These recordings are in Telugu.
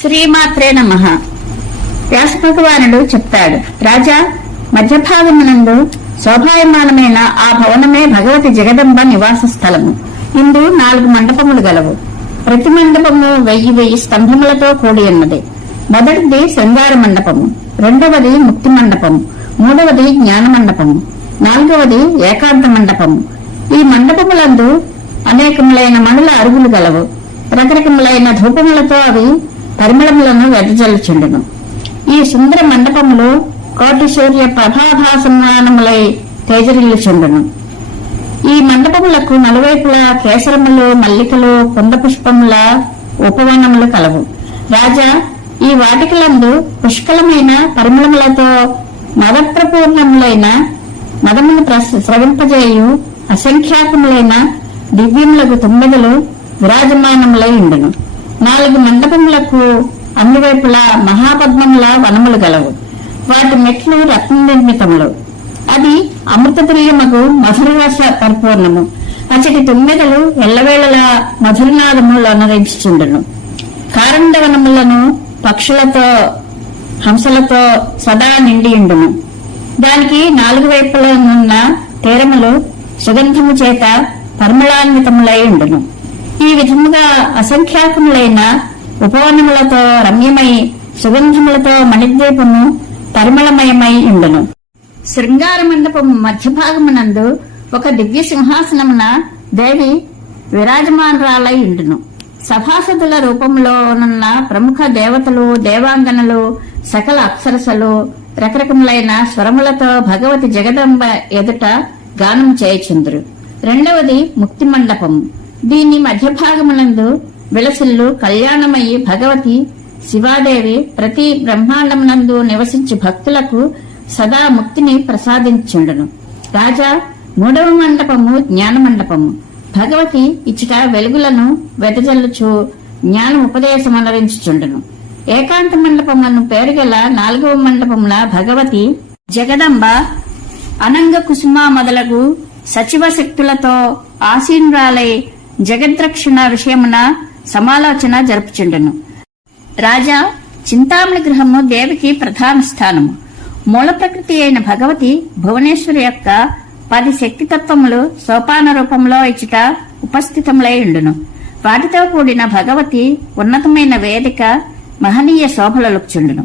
శ్రీమాత్రే నమః. వ్యాస భగవానుడు చెప్తాడు, రాజా, మధ్యభాగమునందు శోభాయమానమైన ఆ భవనమే భగవతి జగదంబ నివాస స్థలము. ఇందు 4 మండపములు గలవు. ప్రతి మండపము 1000 స్తంభములతో కూడి ఉన్నది. మొదటిది శృంగార మండపము, రెండవది ముక్తి మండపము, మూడవది జ్ఞాన మండపము, నాలుగవది ఏకాంత మండపము. ఈ మండపములందు అనేకములైన మణుల అరుగులు గలవు. రకరకములైన ధూపములతో అవి పరిమళములను వెదజల్లుచుండును. ఈ సుందర మండపములు కోటి సూర్య ప్రభాభాసమానములై తేజరిల్లుచుండును. ఈ మండపములకు నలువైపులా కేసరములు, మల్లికలు, కుంద పుష్పముల ఉపవనములు కలవు. రాజా, ఈ వాటికలందు పుష్కలమైన పరిమళములతో మదప్రపూర్ణములైన మదమును స్రవింపజేయు అసంఖ్యాకములైన దివ్యములకు తుమ్మెదలు విరాజమానములై ఉండును. 4 మండపములకు అన్ని వైపులా మహాపద్మముల వనములు గలవు. వాటి మెట్లు రత్న నిర్మితములు. అది అమృతతుల్యమగు మధురరస పరిపూర్ణము. అచటి తుమ్మెదలు ఎల్లవేళలా మధురనాదములు అనరించుచుండును. కారండవనములను పక్షులతో హంసలతో సదా నిండియుండును. దానికి 4 వైపులనున్న తీరములు సుగంధము చేత పరిమళాన్వితములై ఉండును. ఈ విధముగా అసంఖ్యాకములైన ఉపవనములతో రమ్యమై సుగంధములతో మణిద్వీపము పరిమళమయమై ఉండును. శృంగార మండపము మధ్యభాగమునందు ఒక దివ్య సింహాసనమున దేవి విరాజమానురాలై ఉండును. సభాసదుల రూపంలోనున్న ప్రముఖ దేవతలు, దేవాంగనలు, సకల అప్సరసలు రకరకములైన స్వరములతో భగవతి జగదంబ ఎదుట గానం చేయుచుందురు. రెండవది ముక్తి మండపము. దీని మధ్యభాగమునందు విలసిల్లు కళ్యాణమయ్యి భగవతి శివాదేవి ప్రతి బ్రహ్మాండమునందు నివసించి భక్తులకు సదా ముక్తిని ప్రసాదించుండును. రాజా, 3వ మండపము జ్ఞాన మండపము. భగవతి ఇచ్చట వెలుగులను వెదజల్లుచు జ్ఞాన ఉపదేశమనరించుచుండును. ఏకాంత మండపములను పేరుగల 4వ మండపముల భగవతి జగదంబ అనంగ కుసుమ మొదలగు సచివ శక్తులతో ఆసీనురాలై జగద్రక్షణ విషయమున సమాలోచన జరుపుచుండును. రాజా, చింతామణి గృహము దేవికి ప్రధాన స్థానము. మూల ప్రకృతి అయిన భగవతి భువనేశ్వరి యొక్క 10 శక్తితత్వములు సోపాన రూపంలో ఇచ్చుట ఉపస్థితములై ఉండును. వాటితో కూడిన భగవతి ఉన్నతమైన వేదిక మహనీయ శోభలొలుపుచుండును.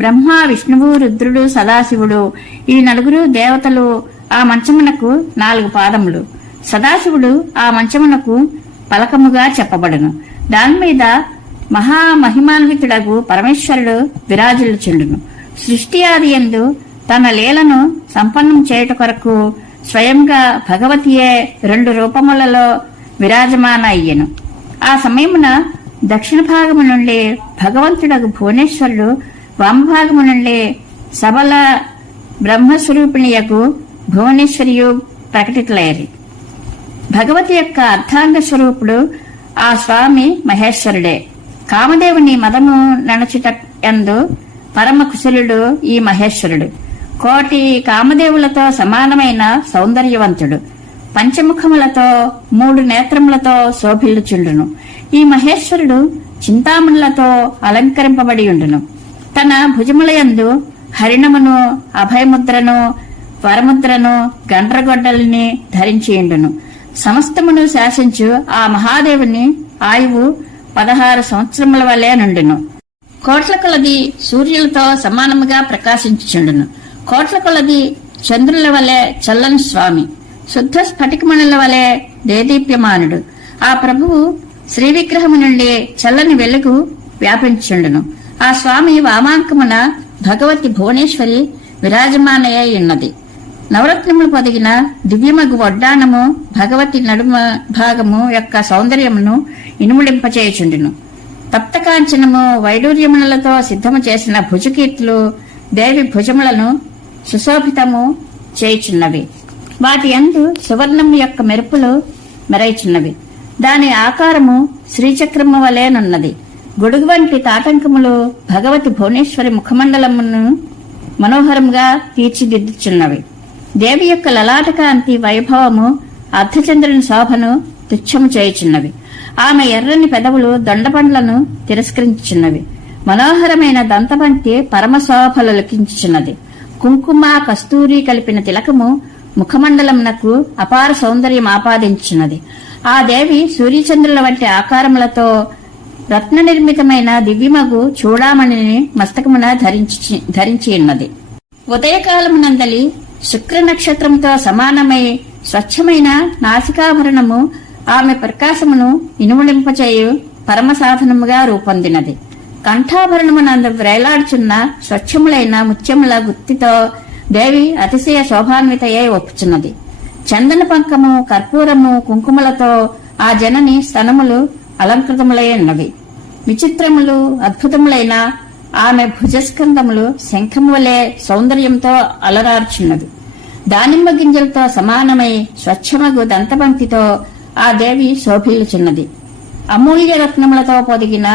బ్రహ్మ, విష్ణువు, రుద్రుడు, సదాశివుడు ఈ 4 దేవతలు ఆ మంచమునకు 4 పాదములు. సదాశివుడు ఆ మంచమునకు పలకముగా చెప్పబడును. దానిమీద మహామహిమాన్వితుడగు పరమేశ్వరుడు విరాజిల్లుచుండును. సృష్టి ఆది యందు తన లీలను సంపన్నం చేయుట కొరకు స్వయంగా భగవతియే 2 రూపములలో విరాజమాన అయ్యెను. ఆ సమయమున దక్షిణ భాగము నుండి భగవంతుడగు భువనేశ్వరుడు, వామభాగము నుండి సబల బ్రహ్మస్వరూపిణియగు భువనేశ్వరియు ప్రకటితులయ్యారు. భగవతి యొక్క అర్ధాంగ స్వరూపుడు ఆ స్వామి మహేశ్వరుడే. కామదేవుని మదము నణచుట యందు పరమ కుశలుడు ఈ మహేశ్వరుడు. కోటి కామదేవులతో సమానమైన సౌందర్యవంతుడు. పంచముఖములతో 3 నేత్రములతో శోభిల్లుచుండును. ఈ మహేశ్వరుడు చింతామణులతో అలంకరింపబడి ఉండును. తన భుజములయందు హరిణమును, అభయముద్రను, వరముద్రను, గండ్రగొడ్డలిని ధరించియుండును. సమస్తమును శాసించు ఆ మహాదేవుని ఆయువు 16 సంవత్సరముల వలె నుండును. కోట్ల కొలది సూర్యులతో సమానముగా ప్రకాశించుచుండును. కోట్ల కొలది చంద్రుల వలె చల్లని స్వామి. శుద్ధ స్ఫటికమణుల వలె దేదీప్యమానుడు. ఆ ప్రభువు శ్రీ విగ్రహము నుండి చల్లని వెలుగు వ్యాపించుండును. ఆ స్వామి వామాంకమున భగవతి భువనేశ్వరి విరాజమానయ్య ఉన్నది. నవరత్నములు పొదిగిన దివ్యమగు వడ్డానము భగవతి నడుమ భాగము యొక్క సౌందర్యమును ఇనుముడింపచేయుచుండును. తప్తకాంచనము, వైడూర్యములతో సిద్ధము చేసిన భుజకీర్తులు దేవి భుజములను సుశోభితము చేయుచున్నవి. వాటి యందు సువర్ణము యొక్క మెరుపులు మెరయుచున్నవి. దాని ఆకారము శ్రీచక్రము వలెనున్నది. గొడుగు వంటి తాటంకములు భగవతి భువనేశ్వరి ముఖమండలమును మనోహరంగా తీర్చిదిద్దుచున్నవి. దేవి యొక్క లలాటకాంతి వైభవము అర్ధచంద్రుని శోభను తుచ్చము చేయుచున్నవి. ఆమె ఎర్రని పెదవులు దొండపండ్లను తిరస్కరించుచున్నవి. మనోహరమైన దంతబంతి పరమశోభలకించుచున్నది. కుంకుమ కస్తూరి కలిపిన తిలకము ముఖమండలమునకు అపార సౌందర్యం ఆపాదించున్నది. ఆ దేవి సూర్యచంద్రుల వంటి ఆకారములతో రత్న నిర్మితమైన దివ్యమగు చూడామణిని మస్తకమున ధరించి ఉన్నది. ఉదయకాలమునందలి శుక్ర నక్షత్రముతో సమానమై స్వచ్ఛమైన నాసికాభరణము ఆమె ప్రకాశమును ఇనుమడింపచేయు పరమ సాధనముగా రూపొందినది. కంఠాభరణమునందు వ్రేలాడుచున్న స్వచ్ఛములైన ముత్యముల గుత్తితో దేవి అతిశయ శోభాన్వితయై ఒప్పుచున్నది. చందన పంకము కర్పూరము కుంకుమలతో ఆ జనని స్తనములు అలంకృతములై ఉన్నవి. విచిత్రములు అద్భుతములైన ఆమె భుజస్కందములు శంఖము వలె సౌందర్యంతో అలరార్చున్నవి. దానిమ్మ గింజలతో సమానమై స్వచ్ఛమగు దంతబంతితో ఆ దేవి శోభిల్లుచున్నది. అమూల్య రత్నములతో పొదిగిన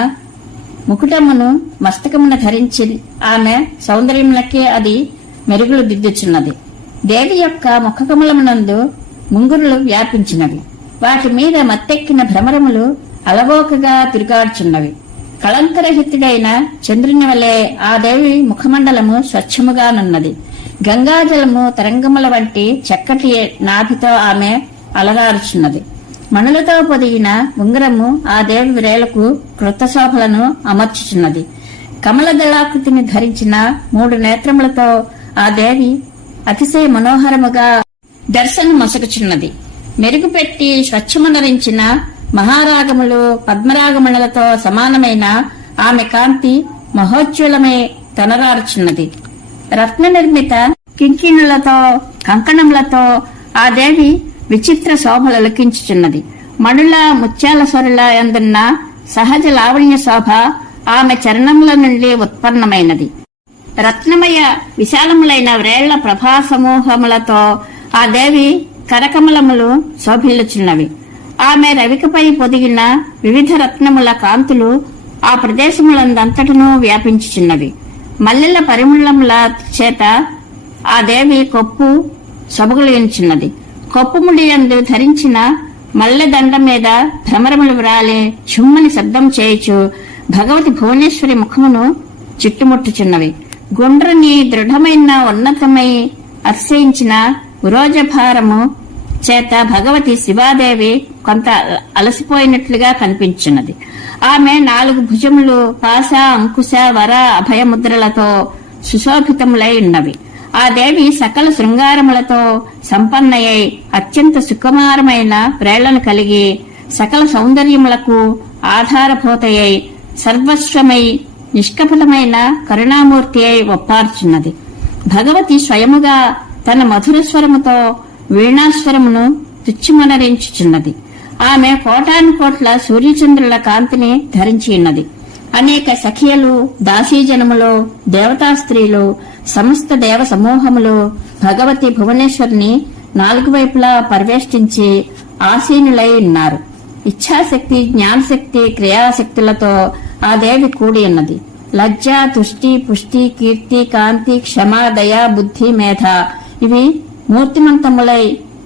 ముకుటమును మస్తకమున ధరించి ఆమె సౌందర్యములకే అది మెరుగులు దిద్దుచున్నది. దేవి యొక్క ముఖకమలమునందు ముంగురులు వ్యాపించినవి. వాటి మీద మత్తెక్కిన భ్రమరములు అలవోకగా తిరుగాడుచున్నవి. కళంకరహితుడైన చంద్రుని వలె ఆ దేవి ముఖమండలము స్వచ్ఛముగానున్నది. గంగాజలము తరంగముల వంటి చక్కటి నాభితో ఆమె అలరారుచున్నది. మణులతో పొదిగిన ఉంగరము ఆ దేవి వ్రేలకు కృతశోభలను అమర్చుచున్నది. కమలదళాకృతిని ధరించిన 3 నేత్రములతో ఆ దేవి అతిశయ మనోహరముగా దర్శనం మొసగుచున్నది. మెరుగుపెట్టి స్వచ్ఛమునరించిన మహారాగములు పద్మరాగమణులతో సమానమైన ఆమె కాంతి మహోజ్వలమై తనరారుచున్నది. రత్న నిర్మిత కింకిణులతో కంకణములతో ఆ దేవి విచిత్ర శోభలు లకించుచున్నది. మణుల ముత్యాల స్వరుల అందున్న సహజ లావణ్య శోభ ఆమె చరణముల నుండి ఉత్పన్నమైనది. రత్నమయ విశాలములైన వ్రేళ్ల ప్రభా సమూహములతో ఆ దేవి కరకమలములు శోభిల్లుచున్నవి. ఆమె రవికపై పొదిగిన వివిధ రత్నముల కాంతులు ఆ ప్రదేశములందంతటను వ్యాపించుచున్నవి. మల్లెల పరిమళముల చేత ఆ దేవి కొప్పు సొబగులించున్నది. కొప్పు ముడియందు ధరించిన మల్లె దండ మీద భ్రమరములు వ్రాలి చుమ్మని శబ్దం చేయుచు భగవతి భువనేశ్వరి ముఖమును చుట్టుముట్టుచున్నవి. గుండ్రని దృఢమైన ఉన్నతమై అతిశయించిన ఉరోజభారము చేత భగవతి శివాదేవి కొంత అలసిపోయినట్లుగా కనిపించున్నది. ఆమె 4 భుజములు పాశ అంకుశ వర అభయముద్రలతో సుశోభితములై ఉన్నవి. ఆ దేవి సకల శృంగారములతో సంపన్నయై అత్యంత సుకుమారమైన వ్రేళ్లను కలిగి సకల సౌందర్యములకు ఆధారభూతయై సర్వస్వమై నిష్కపటమైన కరుణామూర్తి అయి ఒప్పార్చున్నది. భగవతి స్వయముగా తన మధుర స్వరముతో వీణాస్వరమును తుచ్చిమనరించుచున్నది. ఆమె కోటానుకోట్ల సూర్యచంద్రుల కాంతిని ధరించి ఉన్నది. అనేక సఖియలు దాసీజనములు దేవతా స్త్రీలు సమస్త దేవ సమూహములు భగవతి భువనేశ్వరిని 4 వైపులా పరివేష్టించి ఆసీనులై ఉన్నారు. ఇచ్ఛాశక్తి జ్ఞానశక్తి క్రియాశక్తులతో ఆ దేవి కూడి ఉన్నది. లజ్జ తుష్టి పుష్టి కీర్తి కాంతి క్షమ దయ బుద్ధి మేధ ఇవి మూర్తిమంతములై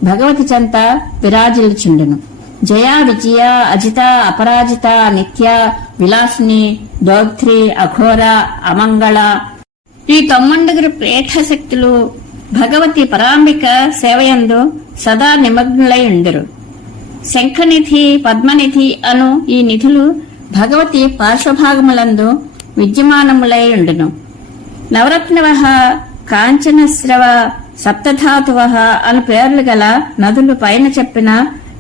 భగవతి చెంత విరాజిల్లుచుండును. జయ విజయ అజిత అపరాజిత నిత్య విలాసిని దౌత్రి అఘోర అమంగళ ఈ 9 ప్రేతశక్తులు భగవతి పరాంబిక సేవయందు సదా నిమగ్నులై ఉండురు. శంఖనిధి పద్మనిధి అను ఈ నిధులు భగవతి పార్శ్వభాగములందు విద్యమానములై ఉండును. నవరత్నవః కాంచనస్రవ సప్తధాతువః అను పేర్లు గల నదులు పైన చెప్పిన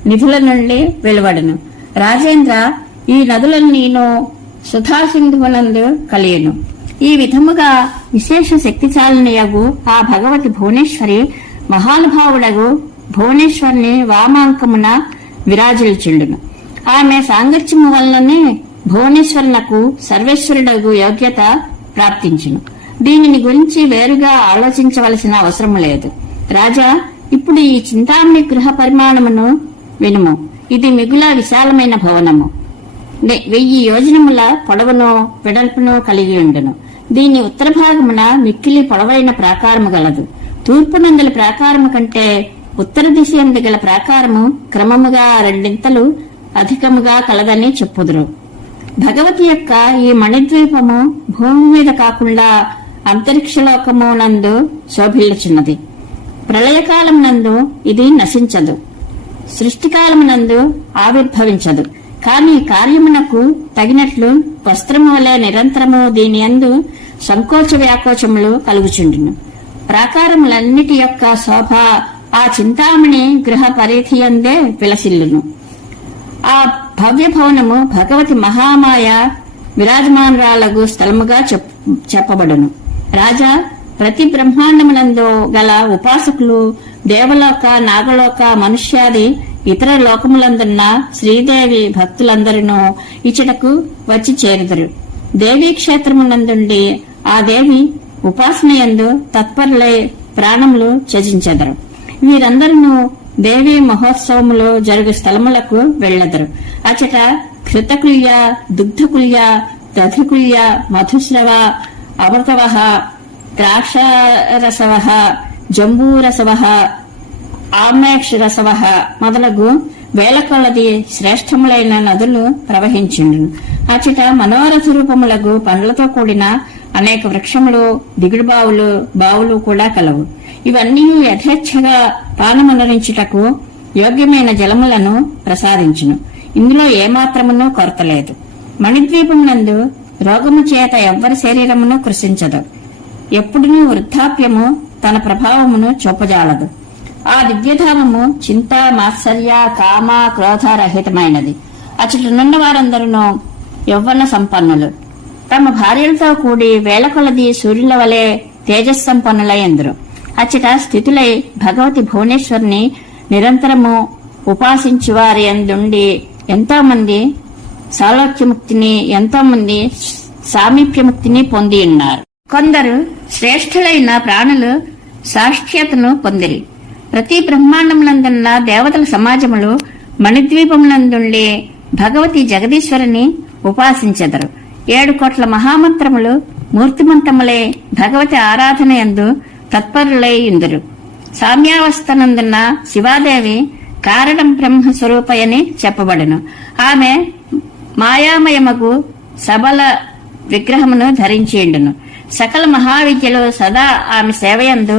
నిధుల నుండి వెలువడును. రాజేంద్ర ఈ నదులన్నీను సుధాసింధువునందు కలియును. ఈ విధముగా విశేష శక్తిశాలినియగు ఆ భగవతి భువనేశ్వరి మహానుభావుడగు భువనేశ్వరిని వామాంకమున విరాజిల్చుండును. ఆమె సాంగత్యము వలననే భువనేశ్వరునకు సర్వేశ్వరుడగు యోగ్యత ప్రాప్తించును. దీనిని గురించి వేరుగా ఆలోచించవలసిన అవసరం లేదు. రాజా, ఇప్పుడు ఈ చింతామణి గృహ పరిమాణమును వినుము. ఇది మిగుల విశాలమైన భవనము. 1000 యోజనముల పొడవును వెడల్పును కలిగి ఉండును. దీని ఉత్తర భాగమున మిక్కిలి పొడవైన ప్రాకారము గలదు. తూర్పునందలి ప్రాకారము కంటే ఉత్తర దిశ యందు గల ప్రాకారము క్రమముగా 2 అధికముగా కలదని చెప్పుదురు. భగవతి యొక్క ఈ మణిద్వీపము భూమి మీద కాకుండా అంతరిక్షలోకము నందు శోభిల్లుచున్నది. ప్రళయకాలం నందు ఇది నశించదు, సృష్టికాలము నందు ఆవిర్భవించదు. కాని కార్యమునకు తగినట్లు వస్త్రము వలె నిరంతరము దీని యందు సంకోచ వ్యాకోచములు కలుగుచుండును. ప్రాకారములన్నిటి యొక్క శోభ ఆ చింతామణి గృహ పరిధియందే విలసిల్లును. ఆ భవ్య భవనము భగవతి మహామాయ విరాజమానురాలగు స్థలముగా చెప్పబడును. రాజా, ప్రతి బ్రహ్మాండమునందు గల ఉపాసకులు దేవలోక, నాగలోక, మనుష్యాది ఇతర లోకములందున్న శ్రీదేవి భక్తులందరినూ ఇచ్చటకు వచ్చి చేరుదురు. దేవీ క్షేత్రమునందుండి ఆ దేవి ఉపాసనయందు తత్పరులై ప్రాణములు త్యజించెదరు. వీరందరూ దేవీ మహోత్సవములు జరుగు స్థలములకు వెళ్లెదరు. అచట ఘృతకుల్య, దుగ్ధకుల్య, దధికుల్య, మధుస్రవ, అమృతవహ, ద్రాక్షరసవ, జంబూరసవ, ఆమ్రేక్షరసవ మొదలగు వేల కొలది శ్రేష్టములైన నదులు ప్రవహించుండును. అచట మనోరథ రూపములకు పండ్లతో కూడిన అనేక వృక్షములు, దిగుడు బావులు కూడా కలవు. ఇవన్నీ యథేచ్ఛగా పానమనరించుటకు యోగ్యమైన జలములను ప్రసాదించును. ఇందులో ఏమాత్రమునూ కొరతలేదు. మణిద్వీపమునందు రోగము చేత ఎవ్వరి శరీరమును కృషించదు. ఎప్పుడునూ వృద్ధాప్యము తన ప్రభావమును చూపజాలదు. ఆ దివ్యధామము చింత, మాత్సర్య, కామ, క్రోధరహితమైనది. అచటనున్న వారందరూ యౌవన సంపన్నులు. తమ భార్యలతో కూడి వేల కొలది సూర్యుల వలె తేజస్సంపన్నులై ఎందరు. అచట స్థితులై భగవతి భువనేశ్వరిని నిరంతరము ఉపాసించు వారి అందుండి ఎంతో మంది సాలోక్యముక్తిని, ఎంతో మంది సామీప్యముక్తిని పొంది ఉన్నారు. కొందరు శ్రేష్ఠులైన ప్రాణులు సాష్ట్యతను పొందిరి. ప్రతి బ్రహ్మాండమునందున్న దేవతల సమాజములు మణిద్వీపమునందుండి భగవతి జగదీశ్వరిని ఉపాసించెదరు. 7 కోట్ల మహామంత్రములు మూర్తిమంతములే భగవతి ఆరాధన యందు తత్పరులై ఇందురు. సామ్యావస్థనందున్న శివాదేవి కారణం బ్రహ్మస్వరూపయని చెప్పబడును. ఆమె మాయామయమగు సబల విగ్రహమును ధరించిండును. సకల మహావిద్యలు సదా ఆమె సేవయందు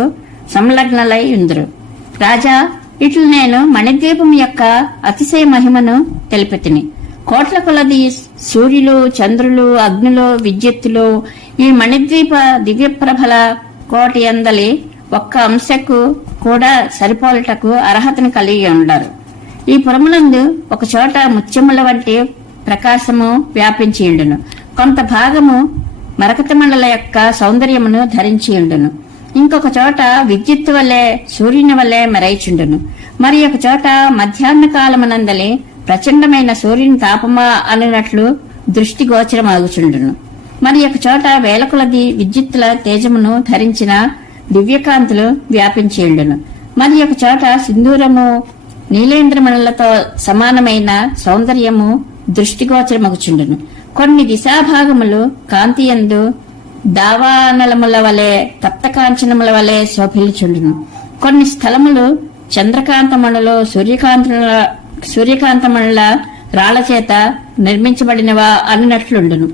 సంలగ్నలై ఉందురు. రాజా, ఇట్లు నేను మణిద్వీపం యొక్క అతిశయ మహిమను తెలిపితిని. కోట్ల కొలది సూర్యులు, చంద్రులు, అగ్నులు, విద్యుత్తులు ఈ మణిద్వీప దివ్యప్రభల కోటి అందలి ఒక్క అంశకు కూడా సరిపోలటకు అర్హతను కలిగి ఉండరు. ఈ పురమునందు ఒక చోట ముత్యముల వంటి ప్రకాశము వ్యాపించి ఉండును. కొంత భాగము మరకత మండల యొక్క సౌందర్యమును ధరించి ఉండును. ఇంకొక చోట విద్యుత్తు వలె సూర్యుని వలె మెరైచుండును. మరి ఒక చోట మధ్యాహ్న కాలమునందలి ప్రచండమైన సూర్యుని తాపమా అన్నట్లు దృష్టి గోచరమాగుచుండును. మరి ఒక చోట వేల కొలది విద్యుత్తుల తేజమును ధరించిన దివ్యకాంతులు వ్యాపించి ఉండును. మరి ఒక చోట సింధూరము, నీలేంద్రమణులతో సమానమైన సౌందర్యము దృష్టిగోచరమగుచుండును. కొన్ని దిశాభాగములు కాంతియందు దావానలముల వలె, తప్తకాంచనముల వలె శోభిల్చుండును. కొన్ని స్థలములు చంద్రకాంతమణులు, సూర్యకాంతమణుల రాళ్ల చేత నిర్మించబడినవా అన్నట్లుండును.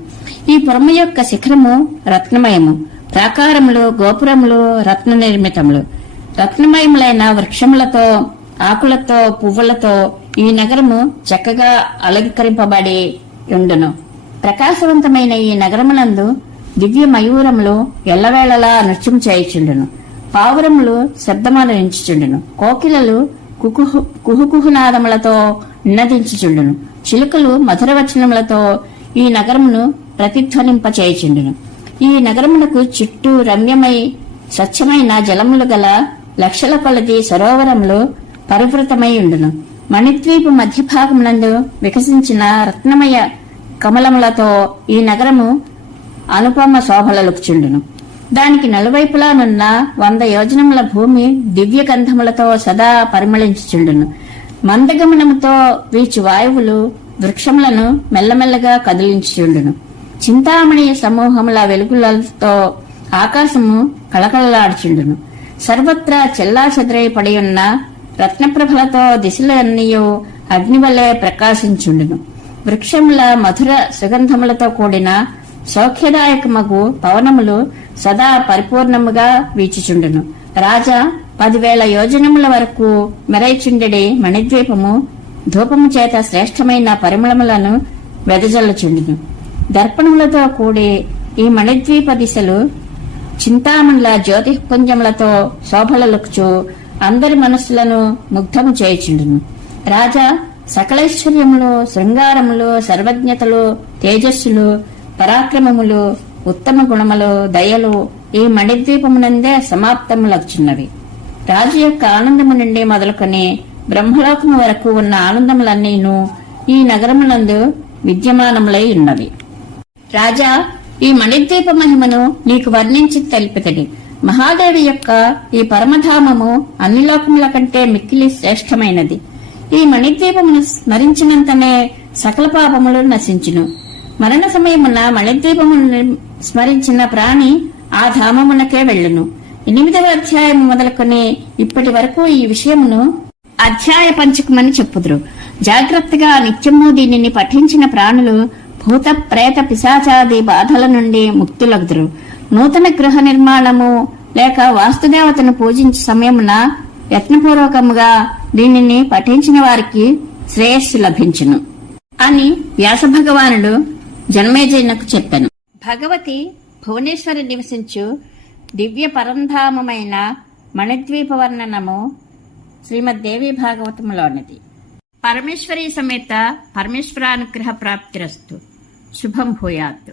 ఈ పురము యొక్క శిఖరము రత్నమయము, ప్రాకారములు, గోపురములు రత్న నిర్మితములు. రత్నమయములైన వృక్షములతో, ఆకులతో, పువ్వులతో ఈ నగరము చక్కగా అలంకరింపబడి ఉండును. ప్రకాశవంతమైన ఈ నగరమునందు దివ్య మయూరములు ఎల్లవేళలా నృత్యం చేయుచుండును. పావురములు శబ్దమాలరించుచుండును. కోకిలలు కుహుకుహునాదములతో నినదించుచుండును. చిలుకలు మధురవచనములతో ఈ నగరమును ప్రతిధ్వనింప చేయుచుండును. ఈ నగరమునకు చుట్టూ రమ్యమై స్వచ్ఛమైన జలములు గల లక్షల కొలది సరోవరములు పరివృతమై ఉండును. మణిద్వీపు మధ్యభాగమునందు వికసించిన రత్నమయ కమలములతో ఈ నగరము అనుపమ శోభలలుచుండును. దానికి నలువైపులానున్న 100 యోజనముల భూమి దివ్య గంధములతో సదా పరిమళించుచుండును. మందగమనముతో వీచు వాయువులు వృక్షములను మెల్లమెల్లగా కదిలించుచుండును. చింతామణి సమూహముల వెలుగులతో ఆకాశము కళకళలాడుచుండును. సర్వత్రా చెల్లాచెదరై పడి ఉన్న రత్నప్రభలతో దిశలన్నీయు అగ్నివలే ప్రకాశించుండును. వృక్షముల మధుర సుగంధములతో కూడిన సౌఖ్యదాయకమగు పవనములు సదా పరిపూర్ణముగా వీచుచుండును. రాజా 10,000 యోజనముల వరకు మెరైచుండెడి మణిద్వీపము ధూపము చేత శ్రేష్టమైన పరిమళములను వెదజల్లుచుండును. దర్పణములతో కూడి ఈ మణిద్వీప దిశలు చింతామణుల జ్యోతిపుంజములతో శోభలలుకుచు అందరి మనస్సులను ముగ్ధము చేయుచుండును. రాజా సకలైశ్వర్యములు, శృంగారములు, సర్వజ్ఞతలు, తేజస్సులు, పరాక్రమములు, ఉత్తమ గుణములు, దయలు ఈ మణిద్వీపమునందే సమాప్తములగుచున్నవి. రాజు యొక్క ఆనందము నుండి మొదలుకొని బ్రహ్మలోకము వరకు ఉన్న ఆనందములన్నీను ఈ నగరమునందు విద్యమానములై ఉన్నవి. రాజా, ఈ మణిద్వీప మహిమను నీకు వర్ణించి తెలిపితడి. మహాదేవి యొక్క ఈ పరమధామము అన్ని లోకముల కంటే మిక్కిలి శ్రేష్టమైనది. ఈ మణిద్వీపమును స్మరించినంతనే సకల పాపములు నశించును. మరణ సమయమున మణిద్వీపమును స్మరించిన ప్రాణి ఆ ధామమునకే వెళ్ళును. 8వ అధ్యాయము మొదలుకొని ఇప్పటి వరకు ఈ విషయమును అధ్యాయ పంచకమని చెప్పుదురు. జాగ్రత్తగా నిత్యము దీనిని పఠించిన ప్రాణులు భూత ప్రేత పిశాచాది బాధల నుండి ముక్తులగుదురు. నూతన గృహ నిర్మాణము లేక వాస్తుదేవతను పూజించే సమయమున యత్నపూర్వకముగా దీనిని పఠించిన వారికి శ్రేయస్సు లభించును అని వ్యాస భగవానుడు జన్మేజయునకు చెప్పెను. భగవతి భువనేశ్వరి నివసించు దివ్య పరంధామమైన మణిద్వీప వర్ణనము శ్రీమద్దేవి భాగవతములోనిది. పరమేశ్వరీ సమేత పరమేశ్వరానుగ్రహ ప్రాప్తిరస్తు. శుభం భూయాత్.